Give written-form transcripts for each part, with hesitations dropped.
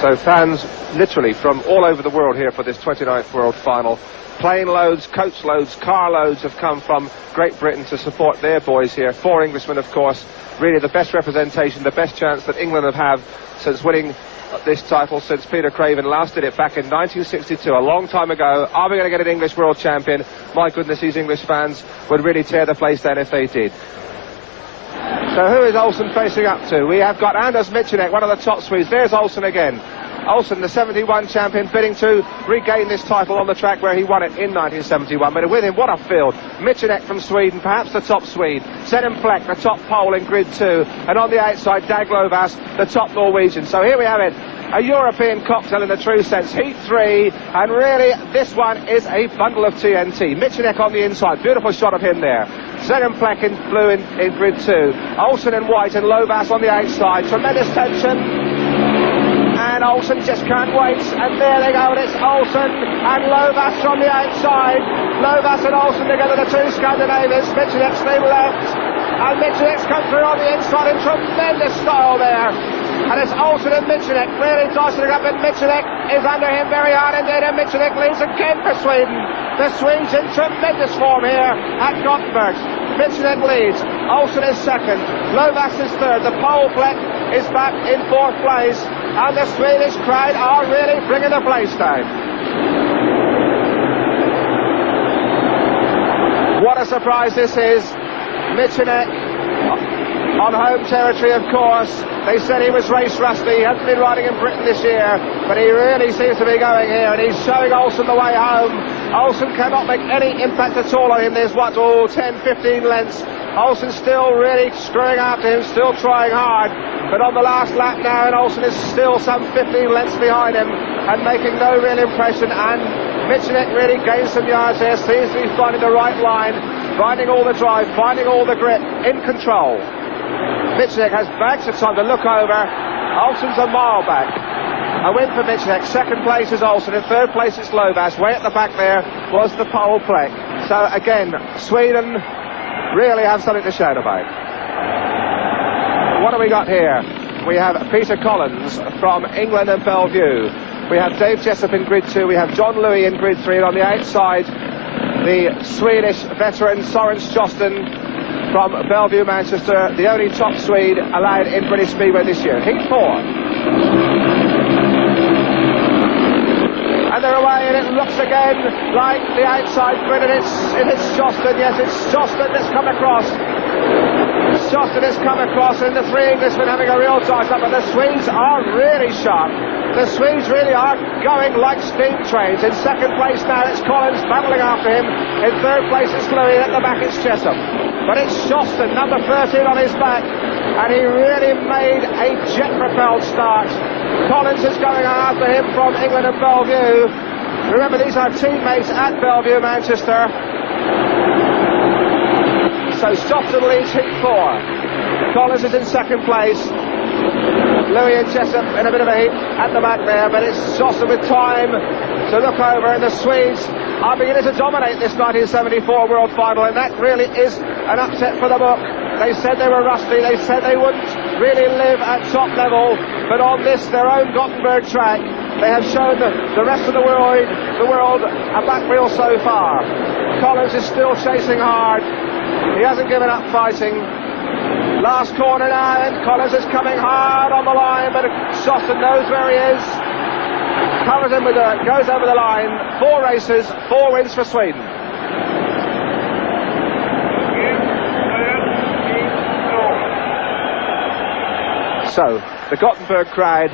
So fans literally from all over the world here for this 29th World Final. Plane loads, coach loads, car loads have come from Great Britain to support their boys here. 4 Englishmen, of course, really the best representation, the best chance that England have had since winning this title, since Peter Craven last did it back in 1962, a long time ago. Are we going to get an English world champion? My goodness, these English fans would really tear the place down if they did. So who is Olsen facing up to? We have got Anders Michenek, one of the top Swedes. There's Olsen again. Olsen, the 71 champion, bidding to regain this title on the track where he won it in 1971. But with him, what a field. Michenek from Sweden, perhaps the top Swede. Sedemplek, the top Pole in grid 2. And on the outside, Dag Lovas, the top Norwegian. So here we have it. A European cocktail in the true sense. Heat 3, and really this one is a bundle of TNT. Michenek on the inside, beautiful shot of him there. Sedemplek in blue in grid 2. Olsen in white and Lovas on the outside. Tremendous tension. And Olsen just can't wait. And there they go, and it's Olsen and Lovas from the outside. Lovas and Olsen together, the two Scandinavians. Michenek's name left. And Michenek's come through on the inside in tremendous style there. And it's Olsen and Michenek really tossing it up, and Michenek is under him very hard indeed, and Michenek leads again for Sweden. The Swedes in tremendous form here at Gothenburg. Michenek leads, Olsen is second, Lovas is third, the Pole is back in 4th place, and the Swedish crowd are really bringing the place down. What a surprise this is. Michenek on home territory, of course. They said he was race rusty. He hasn't been riding in Britain this year, but he really seems to be going here, and he's showing Olsen the way home. Olsen cannot make any impact at all on him. There's 10, 15 lengths. Olsen still really screwing after him, still trying hard, but on the last lap now, and Olsen is still some 15 lengths behind him and making no real impression. And Michenek really gains some yards here, seems to be finding the right line, finding all the drive, finding all the grip, in control. Michenek has bags of time to look over. Olsen's a mile back. A win for Michenek. Second place is Olsen. In third place it's Lovas. Way at the back there was the Pole play. So again, Sweden really have something to shout about. What have we got here? We have Peter Collins from England and Bellevue. We have Dave Jessup in grid 2. We have John Louis in grid 3. And on the outside, the Swedish veteran Soren Stjosten from Bellevue, Manchester, the only top Swede allowed in British Speedway this year. Heat 4. And they're away, and it looks again like the outside grid, and it's Stjosten. Yes, it's Stjosten that's come across. Stjosten has come across, and the 3 Englishmen having a real dive up, but the Swedes are really sharp. The Swedes really are going like steam trains. In second place now it's Collins battling after him. In third place it's Louis, at the back it's Jessup. But it's Stjosten, number 13 on his back, and he really made a jet-propelled start. Collins is going after him from England and Bellevue. Remember, these are teammates at Bellevue, Manchester. So Stjosten leads heat 4. Collins is in second place. Louis and Jessup in a bit of a heat at the back there, but it's Stjosten with time to look over, and the Swedes are beginning to dominate this 1974 World Final, and that really is an upset for the book. They said they were rusty, they said they wouldn't really live at top level, but on this, their own Gothenburg track, they have shown the rest of the world a back wheel so far. Collins is still chasing hard. He hasn't given up fighting. Last corner now, and Collins is coming hard on the line, but Stjosten knows where he is. Covers him with goes over the line. 4 races, 4 wins for Sweden. So, the Gothenburg crowd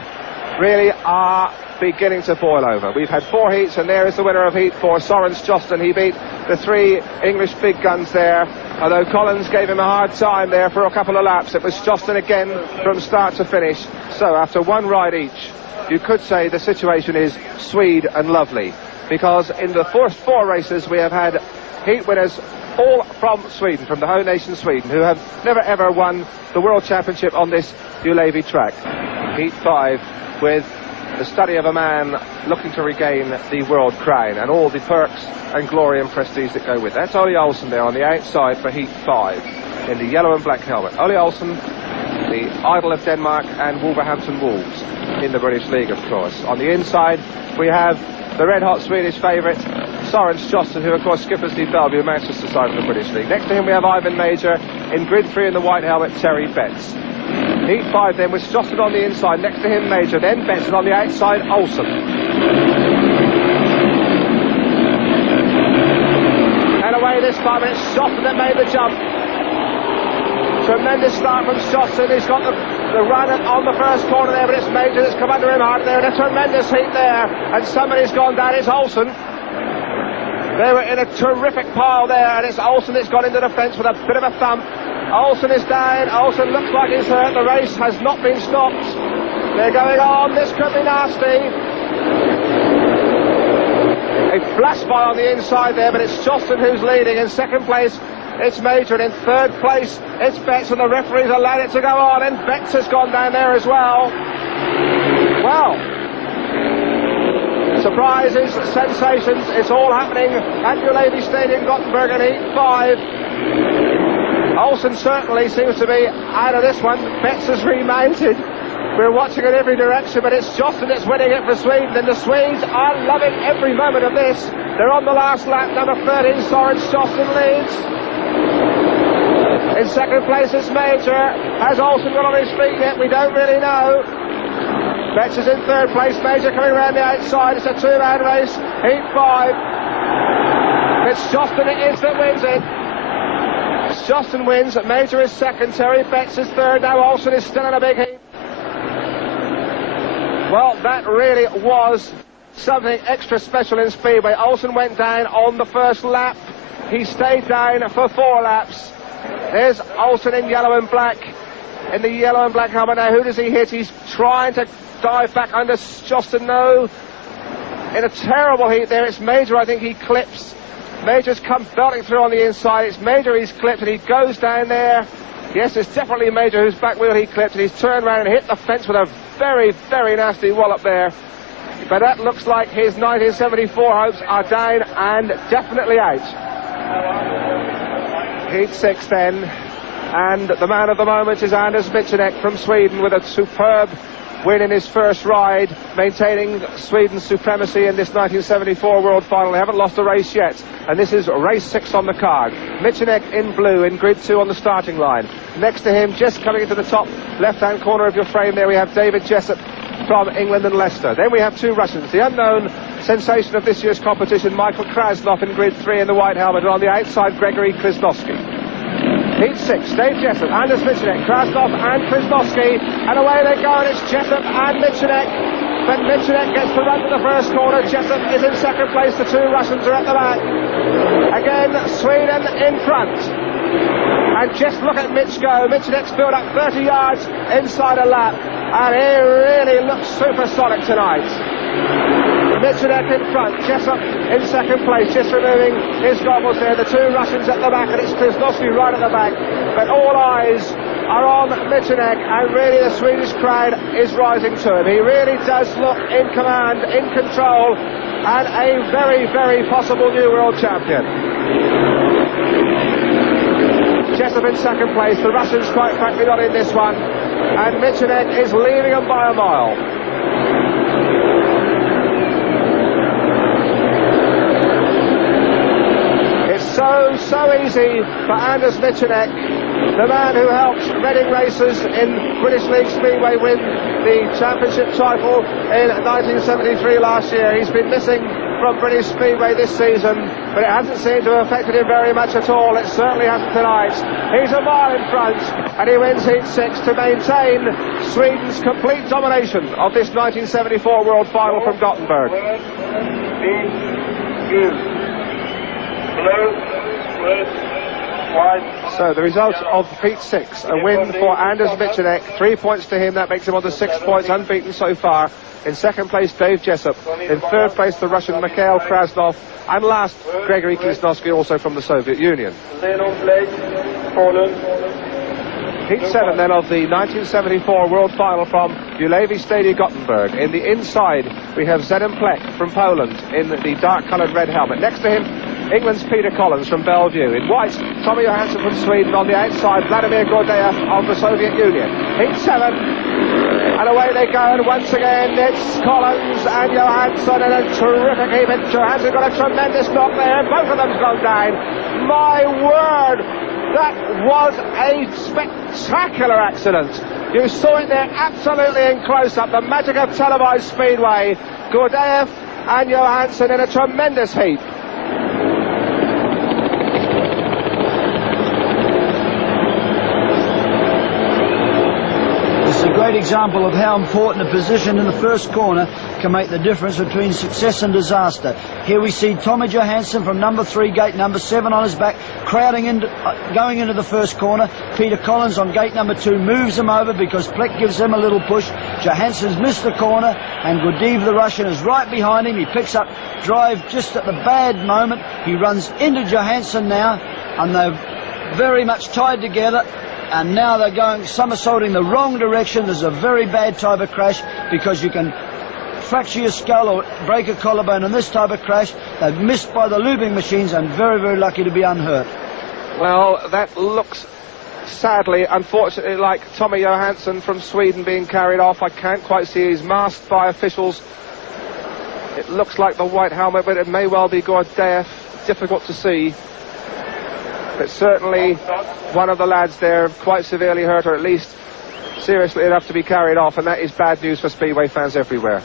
really are beginning to boil over. We've had 4 heats, and there is the winner of heat 4, Soren Stjosten. He beat the 3 English big guns there, although Collins gave him a hard time there for a couple of laps. It was Stjosten again from start to finish. So after 1 ride each, you could say the situation is Swede and lovely, because in the first 4 races we have had heat winners all from Sweden, from the home nation Sweden, who have never ever won the World Championship on this Ulevi track. Heat 5 with the study of a man looking to regain the world crown and all the perks and glory and prestige that go with that. That's Ole Olsen there on the outside for Heat 5 in the yellow and black helmet. Ole Olsen, the idol of Denmark and Wolverhampton Wolves. in the British League, of course. On the inside, we have the red-hot Swedish favourite, Soren Sjosten, who, of course, skippers the Bellevue Manchester side of the British League. Next to him, we have Ivan Major. In grid 3 in the white helmet, Terry Betts. Heat 5 then with Sjosten on the inside. Next to him, Major. Then Betts, and on the outside, Olsen. And away this time, and it's Sjosten that made the jump. Tremendous start from Sjosten. He's got the run on the first corner there, but it's Major that's come under him hard there, and a tremendous heat there, and somebody's gone down. It's Olsen. They were in a terrific pile there, and it's Olsen that's gone into the fence with a bit of a thump. Olsen is down. Olsen looks like he's hurt. The race has not been stopped. They're going on. This could be nasty. A flash by on the inside there, but it's Sjosten who's leading. In second place, it's Major, and in third place, it's Betts, and the referees allowed it to go on, and Betts has gone down there as well. Well, surprises, sensations, it's all happening at Ullevi Stadium, Gothenburg in Heat 5. Olsen certainly seems to be out of this one. Betts has remounted. We're watching in every direction, but it's Sjosten that's winning it for Sweden, and the Swedes are loving every moment of this. They're on the last lap. Number 13, Soren Sjosten leads. In second place is Major. Has Olsen got on his feet yet? We don't really know. Betts is in third place. Major coming around the outside. It's a two-man race. Heat 5. It's Sjosten it is that wins it. Sjosten wins. Major is second. Terry Betts is third. Now Olsen is still in a big heat. Well, that really was something extra special in Speedway. Olsen went down on the first lap. He stayed down for 4 laps. There's Olsen in yellow and black. In the yellow and black helmet now. Who does he hit? He's trying to dive back under Sjosten. No. In a terrible heat there. It's Major, I think he clips. Major's come belting through on the inside. It's Major he's clipped, and he goes down there. Yes, it's definitely Major whose back wheel he clipped, and he's turned around and hit the fence with a very, very nasty wallop there. But that looks like his 1974 hopes are down and definitely out. Heat 6 then, and the man of the moment is Anders Michanek from Sweden with a superb win in his first ride, maintaining Sweden's supremacy in this 1974 World Final. They haven't lost a race yet, and this is race 6 on the card. Michanek in blue in grid 2 on the starting line. Next to him, just coming into the top left-hand corner of your frame there, we have David Jessup from England and Leicester. Then we have 2 Russians, the unknown sensation of this year's competition, Michael Krasnov in grid 3 in the white helmet, and on the outside, Gregory Krasnowski. Heat 6, Dave Jessup, Anders Michanek, Krasnov and Krasnowski, and away they go, and it's Jessup and Michanek. But Michanek gets the run to the first corner. Jessup is in second place. The 2 Russians are at the back. Again, Sweden in front. And just look at Mitch go. Michanek's built up 30 yards inside a lap, and he really looks supersonic tonight. Michanek in front, Jessup in second place, just removing his goggles there. The 2 Russians at the back, and it's Krasnowski right at the back. But all eyes are on Michanek, and really the Swedish crowd is rising to him. He really does look in command, in control, and a very, very possible new world champion. Jessup in second place, the Russians quite frankly not in this one, and Michanek is leading them by a mile. So easy for Anders Michanek, the man who helped Reading Racers in British League Speedway win the championship title in 1973 last year. He's been missing from British Speedway this season, but it hasn't seemed to have affected him very much at all. It certainly hasn't tonight. He's a mile in front, and he wins Heat 6 to maintain Sweden's complete domination of this 1974 World Final from Gothenburg. So the result of Heat 6, a win for Anders Michanek, 3 points to him. That makes him on to 6 points, unbeaten so far. In second place, Dave Jessup. In third place, the Russian Mikhail Krasnov. And last, Gregory Krasnowski, also from the Soviet Union. Heat 7 then of the 1974 World Final from Ullevi Stadium, Gothenburg. In the inside, we have Zedem Plek from Poland in the dark-coloured red helmet. Next to him, England's Peter Collins from Bellevue. In white, Tommy Johansson from Sweden. On the outside, Vladimir Gordeev of the Soviet Union. Heat 7, and away they go, and once again it's Collins and Johansson in a terrific heat. Johansson got a tremendous knock there, both of them's gone down. My word, that was a spectacular accident. You saw it there absolutely in close-up, the magic of televised Speedway. Gordeev and Johansson in a tremendous heat. A great example of how important a position in the first corner can make the difference between success and disaster. Here we see Tommy Johansson from number 3, gate number 7 on his back, crowding into, going into the first corner. Peter Collins on gate number 2 moves him over because Plek gives him a little push. Johansson's missed the corner, and Gordeev, the Russian, is right behind him. He picks up drive just at the bad moment. He runs into Johansson now, and they're very much tied together. And now they're going somersaulting the wrong direction. There's a very bad type of crash because you can fracture your skull or break a collarbone in this type of crash. They've missed by the looping machines and very, very lucky to be unhurt. Well, that looks sadly, unfortunately, like Tommy Johansson from Sweden being carried off. I can't quite see. He's masked by officials. It looks like the white helmet, but it may well be Gordeev. Difficult to see. But certainly one of the lads there quite severely hurt, or at least seriously enough to be carried off, and that is bad news for Speedway fans everywhere.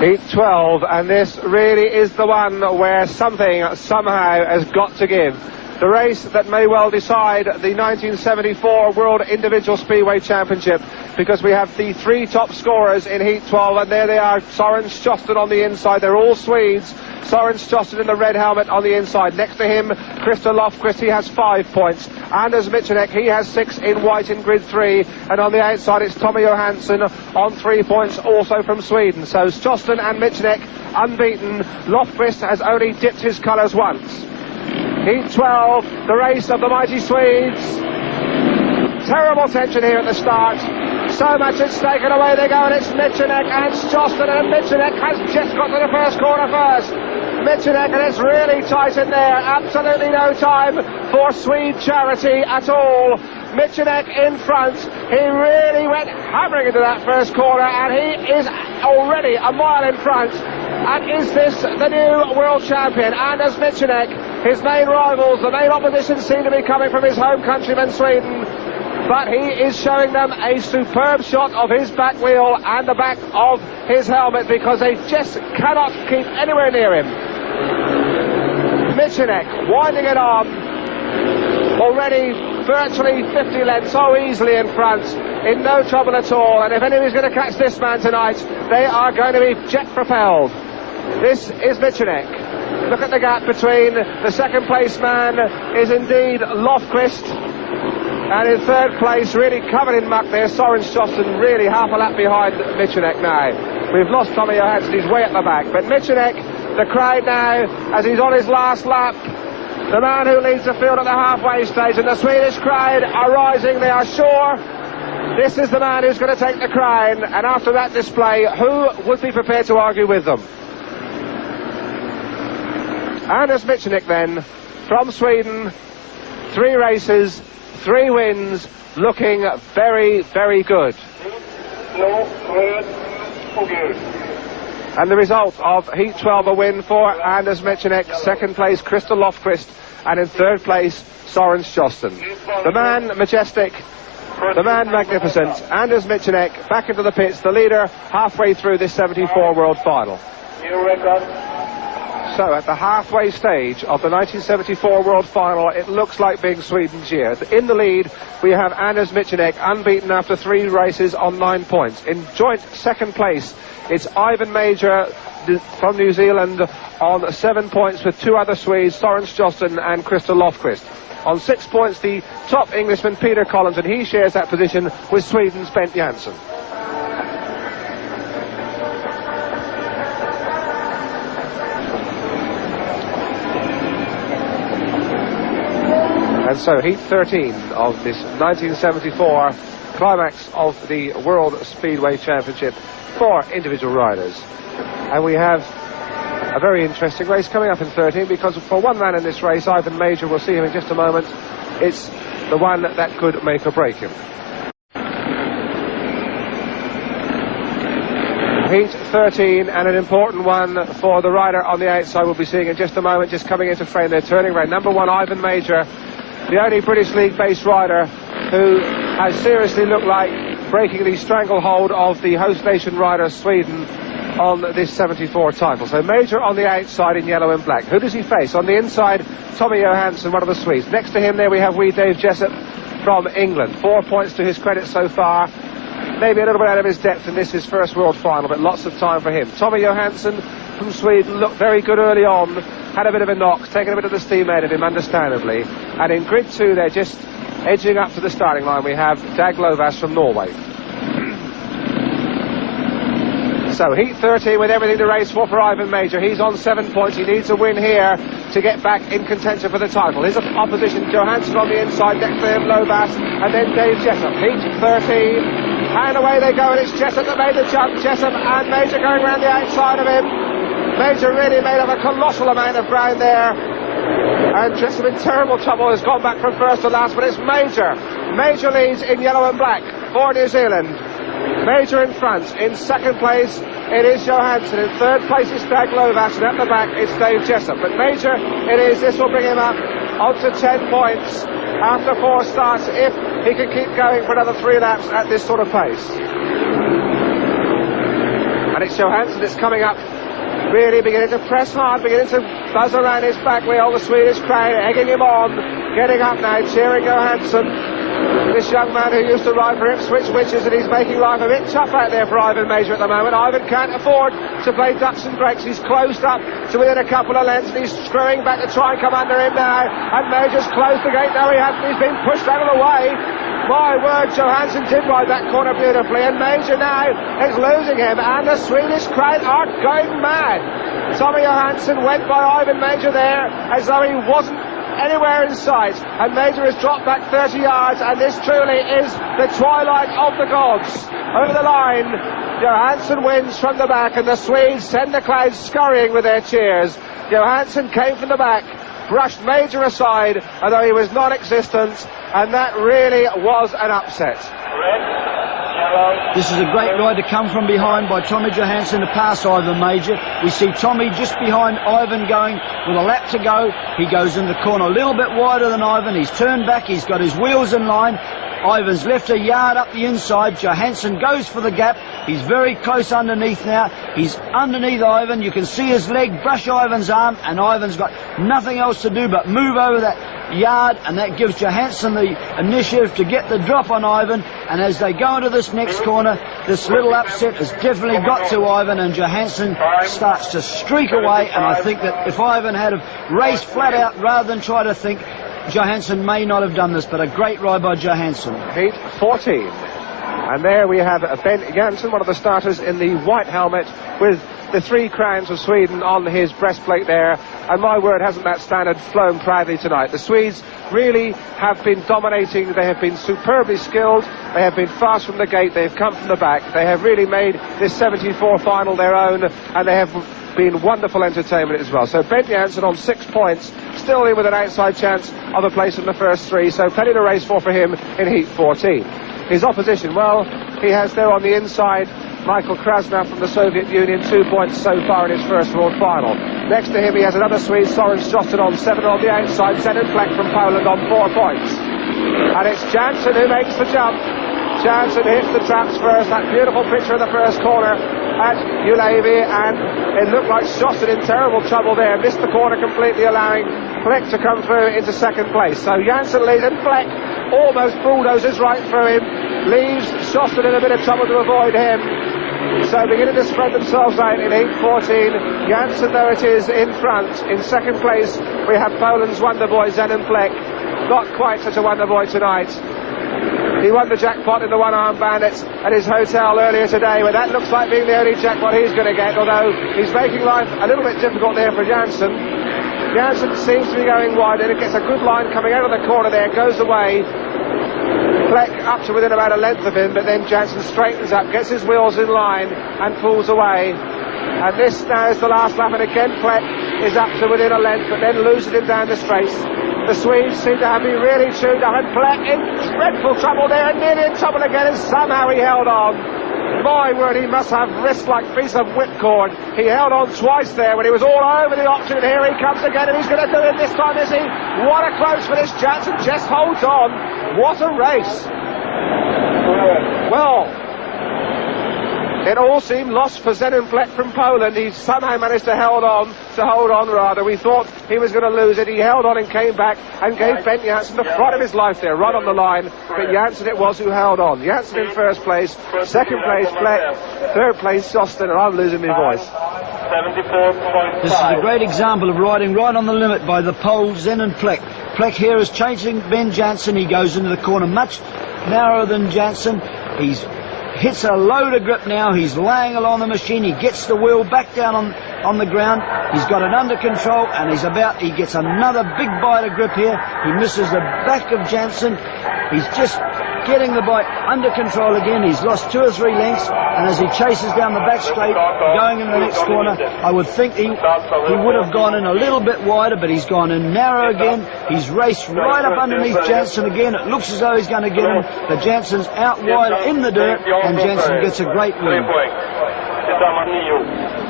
Heat 12, and this really is the one where something somehow has got to give. The race that may well decide the 1974 World Individual Speedway Championship, because we have the 3 top scorers in Heat 12, and there they are, Soren Stjoston on the inside. They're all Swedes. Soren Stjoston in the red helmet on the inside. Next to him, Christer Lofquist, he has 5 points. Anders Michanek, he has 6 in white in grid 3. And on the outside, it's Tommy Johansson on 3 points, also from Sweden. So Stjoston and Michanek unbeaten. Lofquist has only dipped his colours once. Heat 12, the race of the mighty Swedes. Terrible tension here at the start. So much at stake, and away they go, and it's Michanek and Stjoston, and Michanek has just got to the first corner first. Michanek, and it's really tight in there. Absolutely no time for Swede charity at all. Michanek in front. He really went hammering into that first corner, and he is already a mile in front. And is this the new world champion? Anders Michanek. His main rivals, the main opposition, seem to be coming from his home countryman Sweden. But he is showing them a superb shot of his back wheel and the back of his helmet, because they just cannot keep anywhere near him. Michanek winding it on, already virtually 50 lengths so easily in front, in no trouble at all. And if anybody's going to catch this man tonight, they are going to be jet propelled. This is Michanek. Look at the gap between the second place man is indeed Lofquist, and in third place, really covered in muck there, Soren Stjoston, really half a lap behind Michanek now. We've lost Tommy Johansson, he's way at the back, but Michanek, the crowd now, as he's on his last lap, the man who leads the field at the halfway stage, and the Swedish crowd are rising, they are sure this is the man who's going to take the crown. And after that display, who would be prepared to argue with them? Anders Michanek then, from Sweden, 3 races, 3 wins, looking very, very good. And the result of Heat 12, a win for Anders Michanek, second place Christer Lofquist, and in third place Soren Stjoston. The man majestic, the man magnificent, Anders Michanek, back into the pits, the leader halfway through this 74 World Final. So at the halfway stage of the 1974 World Final, it looks like being Sweden's year. In the lead, we have Anders Michanek, unbeaten after 3 races on 9 points. In joint second place, it's Ivan Major from New Zealand on 7 points with 2 other Swedes, Soren Stjoston and Christer Lofquist. On 6 points, the top Englishman Peter Collins, and he shares that position with Sweden's Bent Janssen. And so heat 13 of this 1974 climax of the World Speedway Championship for individual riders. And we have a very interesting race coming up in 13, because for one man in this race, Ivan Major, we'll see him in just a moment, it's the one that could make or break him. Heat 13, and an important one for the rider on the outside we'll be seeing in just a moment, just coming into frame. They're turning around. Number 1, Ivan Major, the only British League-based rider who has seriously looked like breaking the stranglehold of the host nation rider Sweden on this 74 title. So Major on the outside in yellow and black. Who does he face? On the inside, Tommy Johansson, one of the Swedes. Next to him there we have wee Dave Jessup from England. 4 points to his credit so far. Maybe a little bit out of his depth in this, his first world final, but lots of time for him. Tommy Johansson from Sweden looked very good early on, had a bit of a knock, taken a bit of the steam out of him, understandably. And in grid 2, they're just edging up to the starting line. We have Dag Lovas from Norway. So heat 13 with everything to race for Ivan Major. He's on 7 points. He needs a win here to get back in contention for the title. His opposition, Johansson on the inside, next to him Lovas, and then Dave Jessup. Heat 13. And away they go, and it's Jessup that made the jump. Jessup and Major going around the outside of him. Major really made up a colossal amount of ground there. And Jessup in terrible trouble, has gone back from first to last, but it's Major. Major leads in yellow and black for New Zealand. Major in front. In second place, it is Johansson. In third place, it's Dag Lovas, and at the back, it's Dave Jessup. But Major, it is. This will bring him up onto 10 points after 4 starts, if he can keep going for another 3 laps at this sort of pace. And it's Johansson that's coming up, really beginning to press hard, beginning to buzz around his back wheel. The Swedish crowd egging him on, getting up now, cheering Johansson. This young man who used to ride for Ipswich Witches, and he's making life a bit tough out there for Ivan Major at the moment. Ivan can't afford to play ducks and drakes. He's closed up to within a couple of lengths, and he's screwing back to try and come under him now. And Major's closed the gate. No, he hasn't. He's been pushed out of the way. My word, Johansson did ride that corner beautifully, and Major now is losing him, and the Swedish crowd are going mad. Tommy Johansson went by Ivan Major there as though he wasn't anywhere in sight, and Major has dropped back 30 yards, and this truly is the twilight of the gods. Over the line, Johansson wins from the back, and the Swedes send the crowd scurrying with their cheers. Johansson came from the back, brushed Major aside, although he was non-existent, and that really was an upset. This is a great ride to come from behind by Tommy Johansson to pass Ivan Major. We see Tommy just behind Ivan going with a lap to go. He goes in the corner a little bit wider than Ivan. He's turned back. He's got his wheels in line. Ivan's left a yard up the inside. Johansson goes for the gap. He's very close underneath now. He's underneath Ivan. You can see his leg brush Ivan's arm, and Ivan's got nothing else to do but move over that yard, and that gives Johansson the initiative to get the drop on Ivan. And as they go into this next corner, this little upset has definitely got to Ivan, and Johansson starts to streak away. And I think that if Ivan had raced flat out rather than try to think, Johansson may not have done this, but a great ride by Johansson. Heat 14. And there we have Ben Janssen, one of the starters in the white helmet with the 3 crowns of Sweden on his breastplate there. And my word, hasn't that standard flown proudly tonight. The Swedes really have been dominating. They have been superbly skilled. They have been fast from the gate. They have come from the back. They have really made this 74 final their own, and they have been wonderful entertainment as well. So Ben Janssen on 6 points, still in with an outside chance of a place in the first 3, so plenty to race for him in Heat 14. His opposition, well, he has there on the inside Michael Krasner from the Soviet Union, 2 points so far in his first world final. Next to him he has another Swede, Soren Strosten, on 7 on the outside, Zenon Fleck from Poland on 4 points. And it's Janssen who makes the jump. Janssen hits the traps first, that beautiful picture in the first corner at Ulevi, and it looked like Strosten in terrible trouble there, missed the corner completely, allowing Fleck to come through into second place. So Janssen leads, and Fleck almost bulldozes right through him, leaves Strosten in a bit of trouble to avoid him. So beginning to spread themselves out in Heat 14. Janssen, though it is, in front. In second place we have Poland's wonder boy Zenon Fleck. Not quite such a wonder boy tonight. He won the jackpot in the one-arm bandits at his hotel earlier today, but that looks like being the only jackpot he's going to get, although he's making life a little bit difficult there for Janssen. Janssen seems to be going wide, and it gets a good line coming out of the corner there, goes away. Fleck up to within about a length of him, but then Janssen straightens up, gets his wheels in line and pulls away. And this now is the last lap, and again Fleck is up to within a length, but then loses him down the straights. The Swedes seem to have been really tuned up, and Fleck in dreadful trouble there, and nearly in trouble again, and somehow he held on. My word, he must have wrists like piece of whipcord. He held on twice there when he was all over the option. Here he comes again, and he's going to do it this time, is he? What a close for this Janssen, just holds on. What a race. Well, it all seemed lost for Zenon Fleck from Poland. He somehow managed to hold on. We thought he was going to lose it. He held on and came back and gave Ben Janssen the fright of his life there, right on the line. But Janssen it was who held on. Janssen in first place, second place Fleck, third place Jostin, and I'm losing my voice. 74.5. This is a great example of riding right on the limit by the Pole Zenon Fleck. Fleck here is chasing Ben Janssen. He goes into the corner much narrower than Janssen. He's hits a load of grip now. He's laying along the machine. He gets the wheel back down on the ground. He's got it under control, and he gets another big bite of grip here. He misses the back of Janssen. He's just getting the bike under control again. He's lost 2 or 3 lengths, and as he chases down the back straight, going in the next corner, I would think he would have gone in a little bit wider, but he's gone in narrow again. He's raced right up underneath Janssen again. It looks as though he's going to get him, but Janssen's out wide in the dirt, and Janssen gets a great win.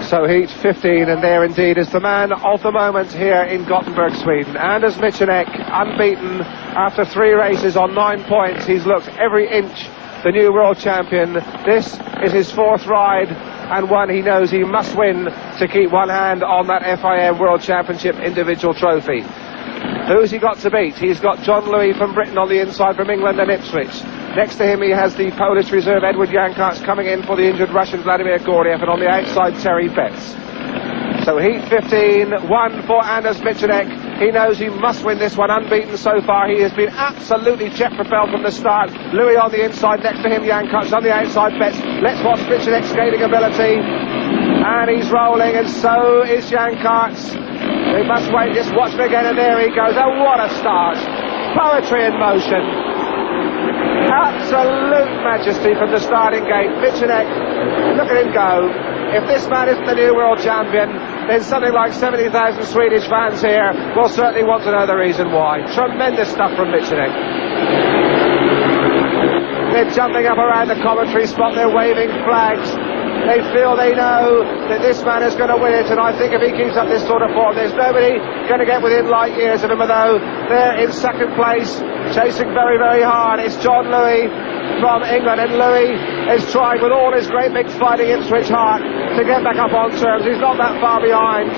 So heat 15, and there indeed is the man of the moment here in Gothenburg, Sweden. Anders Michanek, unbeaten after 3 races on 9 points. He's looked every inch the new world champion. This is his 4th ride, and one he knows he must win to keep one hand on that FIM World Championship individual trophy. Who's he got to beat? He's got John Louis from Britain on the inside, from England and Ipswich. Next to him he has the Polish reserve Edward Jankarts coming in for the injured Russian Vladimir Gordiev, and on the outside Terry Betts. So heat 15, 1 for Anders Michanek. He knows he must win this one, unbeaten so far. He has been absolutely jet propelled from the start. Louis on the inside, next to him Jankarts, on the outside Betts. Let's watch Michanek's skating ability. And he's rolling, and so is Jankarts. We must wait, just watch him again, and there he goes. Oh, what a start. Poetry in motion. Absolute majesty from the starting gate. Michanek, look at him go. If this man isn't the new world champion, then something like 70,000 Swedish fans here will certainly want to know the reason why. Tremendous stuff from Michanek. They're jumping up around the commentary spot, they're waving flags. They feel they know that this man is going to win it, and I think if he keeps up this sort of form, there's nobody going to get within light years of him, although they're in second place, chasing very, very hard. It's John Louis from England, and Louis is trying with all his great big fighting Ipswich heart to get back up on terms. He's not that far behind.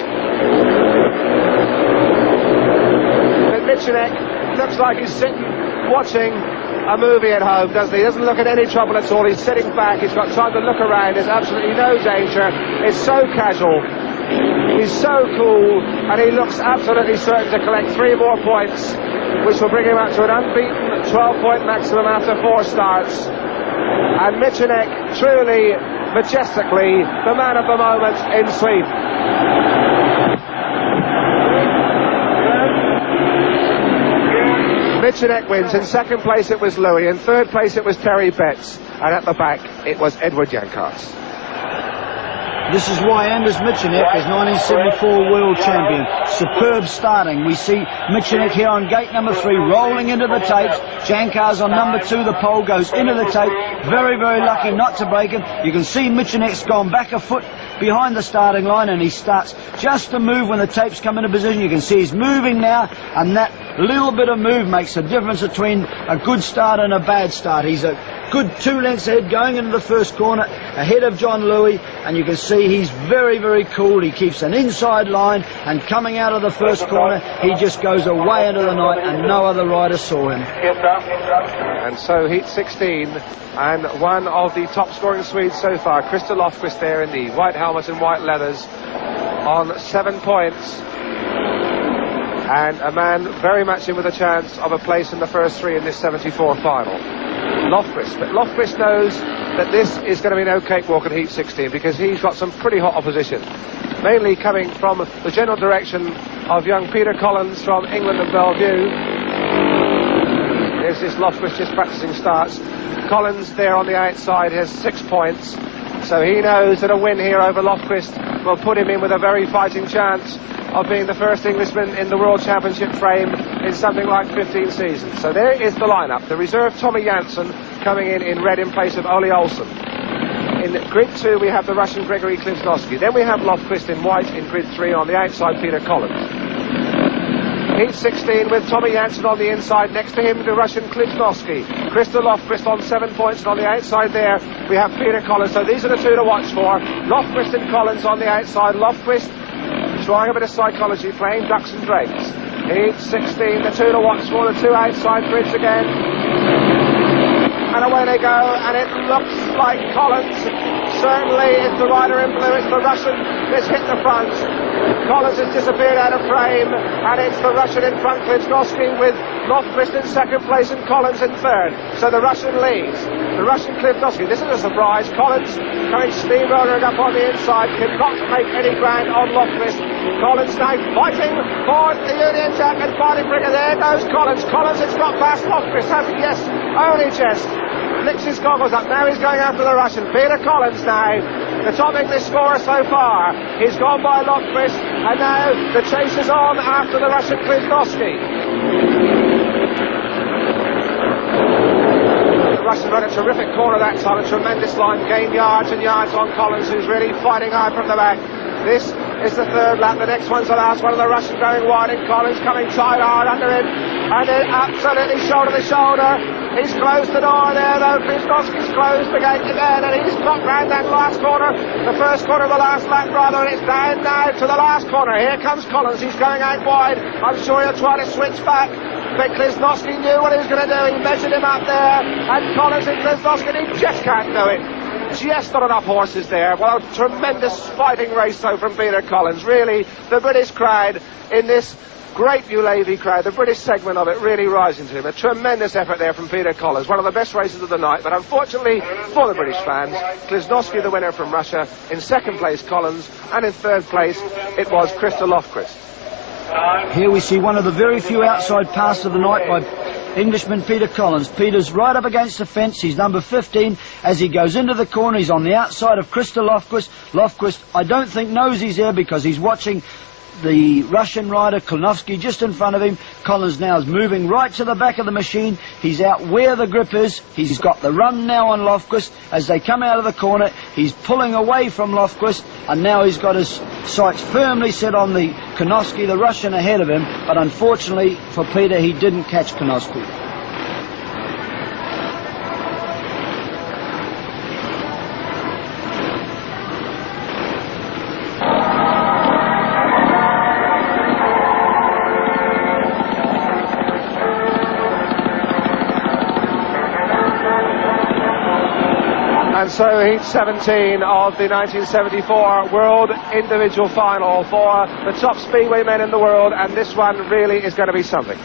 But Michanek looks like he's sitting watching a movie at home, doesn't he? He doesn't look at any trouble at all. He's sitting back, he's got time to look around, there's absolutely no danger. It's so casual, he's so cool, and he looks absolutely certain to collect 3 more points, which will bring him up to an unbeaten 12-point maximum after 4 starts. And Michanek, truly, majestically, the man of the moment in Sweden. Michanek wins. In second place it was Louis, in third place it was Terry Betts, and at the back it was Edward Jankarts. This is why Anders Michanek is 1974 world champion. Superb starting. We see Michanek here on gate number 3, rolling into the tapes. Jankarts on number 2, the pole goes into the tape. Very, very lucky not to break him. You can see Michanek's gone back a foot behind the starting line, and he starts just to move when the tapes come into position. You can see he's moving now, and that little bit of move makes a difference between a good start and a bad start. He's a good 2 lengths ahead going into the first corner, ahead of John Louis, and you can see he's very, very cool. He keeps an inside line, and coming out of the first corner, he just goes away into the night, and no other rider saw him. And so heat 16, and one of the top scoring Swedes so far, Christer Lofquist there in the white helmet and white leathers, on 7 points. And a man very much in with a chance of a place in the first 3 in this 74 final. Lofquist, but Lofquist knows that this is going to be no cakewalk at heat 16, because he's got some pretty hot opposition, mainly coming from the general direction of young Peter Collins from England and Bellevue. Here's this Lofquist just practicing starts. Collins there on the outside has 6 points, so he knows that a win here over Lofquist will put him in with a very fighting chance of being the first Englishman in the World Championship frame in something like 15 seasons. So there is the lineup. The reserve Tommy Janssen coming in red in place of Ole Olsen. In grid 2 we have the Russian Gregory Klivsnovsky. Then we have Lofquist in white in grid 3, on the outside Peter Collins. Heat 16 with Tommy Janssen on the inside, next to him the Russian Klivsnovsky. Christa Lofquist on 7 points, and on the outside there we have Peter Collins. So these are the two to watch for. Lofquist and Collins on the outside. Lofquist trying a bit of psychology, playing ducks and drakes. Heat 16, the two to watch for, the two outside grids again. And away they go, and it looks like Collins. Certainly it's the rider in blue, it's the Russian that's hit the front. Collins has disappeared out of frame, and it's the Russian in front, Klivsnovsky, with Lofquist in second place and Collins in third. So the Russian leads. The Russian Klivsnovsky, this is a surprise. Collins coming steamrolling up on the inside, cannot make any ground on Lofquist. Collins now fighting for the Union Jack and fighting for it. There goes Collins. Collins has got past Lofquist, hasn't he? Yes, only just. Flicks his goggles up. Now he's going after the Russian. Peter Collins now, the top English scorer so far. He's gone by Lofquist, and now the chase is on after the Russian Klivsnovsky. The Russian ran a terrific corner that time, a tremendous line, gained yards and yards on Collins, who's really fighting hard from the back. This is the third lap, the next one's the last one, and the Russian going wide, and Collins coming tight hard under him, and then absolutely shoulder to shoulder. He's closed the door there, though. Klivsnovsky's closed the gate again, and he's got round that last corner, the first corner of the last lap, rather, and it's down now to the last corner. Here comes Collins, he's going out wide. I'm sure he'll try to switch back, but Klivsnovsky knew what he was going to do. He measured him up there, and Collins and Klivsnovsky, he just can't do it. Just not enough horses there. Well, a tremendous fighting race, though, from Peter Collins. Really, the British crowd in this great New Levy crowd, the British segment of it really rising to him. A tremendous effort there from Peter Collins. One of the best races of the night, but unfortunately for the British fans, Klivsnovsky, the winner from Russia. In second place, Collins, and in third place, it was Christa Lofquist. Here we see one of the very few outside passes of the night by Englishman Peter Collins. Peter's right up against the fence. He's number 15. As he goes into the corner, he's on the outside of Christa Lofquist. Lofquist, I don't think, knows he's there because he's watching the Russian rider Klivsnovsky just in front of him. Collins now is moving right to the back of the machine. He's out where the grip is. He's got the run now on Lofquist. As they come out of the corner, he's pulling away from Lofquist, and now he's got his sights firmly set on the Klivsnovsky, the Russian, ahead of him. But unfortunately for Peter, he didn't catch Klivsnovsky. And so heat 17 of the 1974 World Individual Final for the top Speedway men in the world, and this one really is going to be something.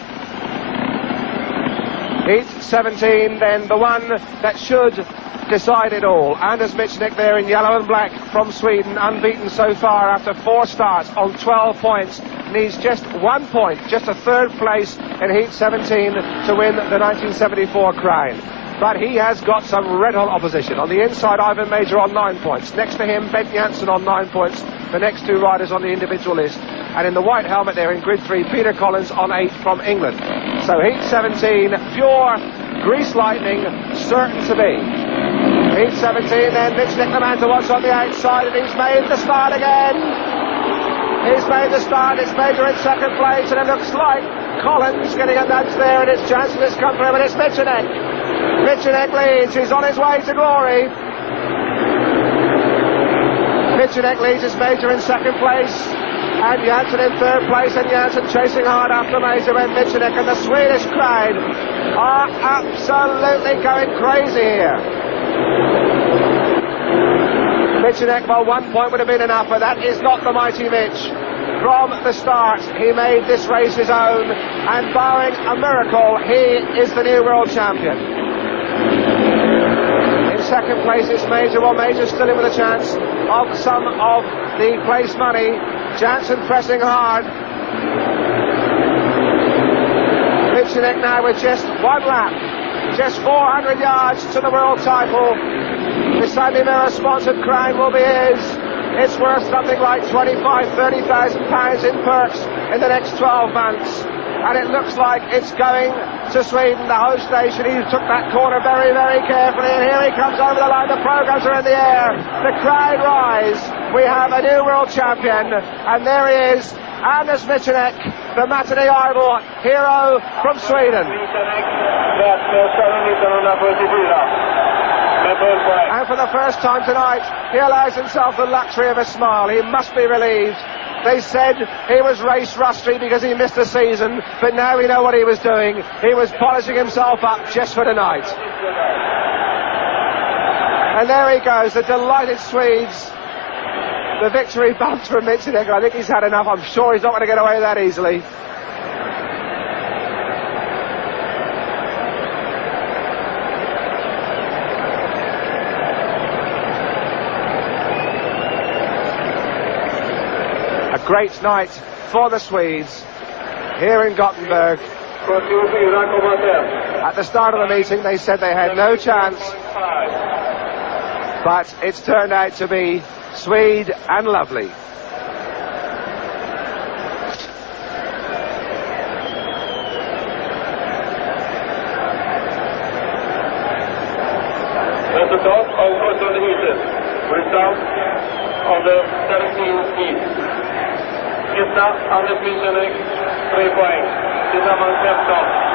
Heat 17, then, the one that should decide it all. Anders Michnik there in yellow and black from Sweden, unbeaten so far after 4 starts on 12 points. Needs just 1 point, just a third place in Heat 17 to win the 1974 crown. But he has got some red-hot opposition. On the inside, Ivan Major on 9 points. Next to him, Ben Janssen on 9 points. The next two riders on the individual list. And in the white helmet there in grid 3, Peter Collins on 8 from England. So Heat 17, pure grease lightning, certain to be. Heat 17, then Michnik, the man to watch on the outside, and he's made the start again. He's made the start. It's Major in second place, and it looks like Collins getting a nudge there, and it's Janssen that's come for him, and it's Michnik. Michnik leads, he's on his way to glory. Michnik leads his Major in second place, and Janssen in third place, and Janssen chasing hard after Major and Michnik, and the Swedish crowd are absolutely going crazy here. Michnik, well, 1 point would have been enough, but that is not the mighty Mitch. From the start, he made this race his own, and barring a miracle, he is the new world champion. In second place is Major. Well, Major's still in with a chance of some of the place money. Janssen pressing hard. Michenik now with just one lap. Just 400 yards to the world title. The Sandy Mirror sponsored crown will be his. It's worth something like 25,000 to 30,000 pounds in perks in the next 12 months. And it looks like it's going to Sweden, the host nation. He took that corner very, very carefully, and here he comes over the line. The programs are in the air. The crowd rise. We have a new world champion, and there he is, Anders Michenik, the matinee idol hero from Sweden. And for the first time tonight, he allows himself the luxury of a smile. He must be relieved. They said he was race rusty because he missed a season, but now we know what he was doing. He was polishing himself up just for tonight. And there he goes, the delighted Swedes. The victory bumps from Michenik. I think he's had enough. I'm sure he's not going to get away that easily. A great night for the Swedes here in Gothenburg. At the start of the meeting they said they had no chance, but it's turned out to be Swede and lovely. Resultat av 17:e heatet. Result of the 17th heat. Etta, Anders Michenik, 3 poäng. Tillsammans 15.